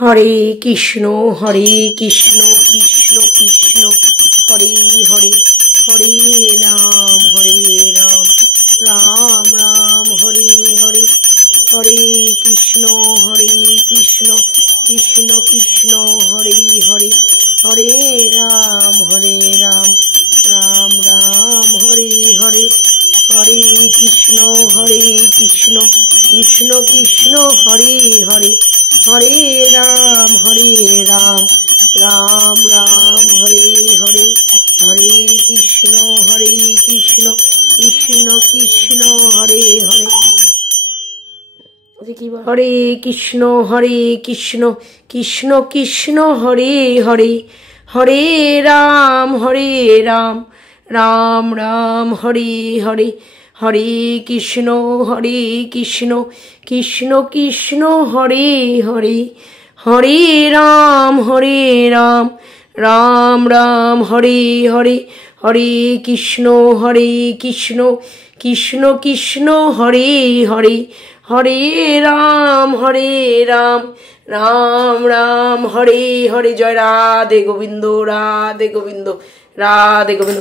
Hare Krishna Krishna Krishna Hare Hare, Hare Ram Ram Ram Hare Hare, Hare Krishna Krishna Krishna Hare Hare, Hare Ram Ram Ram Hare Hare, Hare Krishna Krishna Krishna Hare Hare, Hare Ram Ram Ram Hare Hare, Hare Krishna Krishna Krishna Hare Hare, Hare Krishna Krishna Krishna Hare Hare, Hare Ram Ram Ram Hare Hare, Hare Krishna Krishna Krishna Hare Hare, Hare Ram Ram Ram Hare Hare, Hare Krishna Krishna Krishna Hare Hare, Hare Ram Ram Ram Hare Hare. Joy Radhe Govinda Radhe Govinda Radhe Govinda.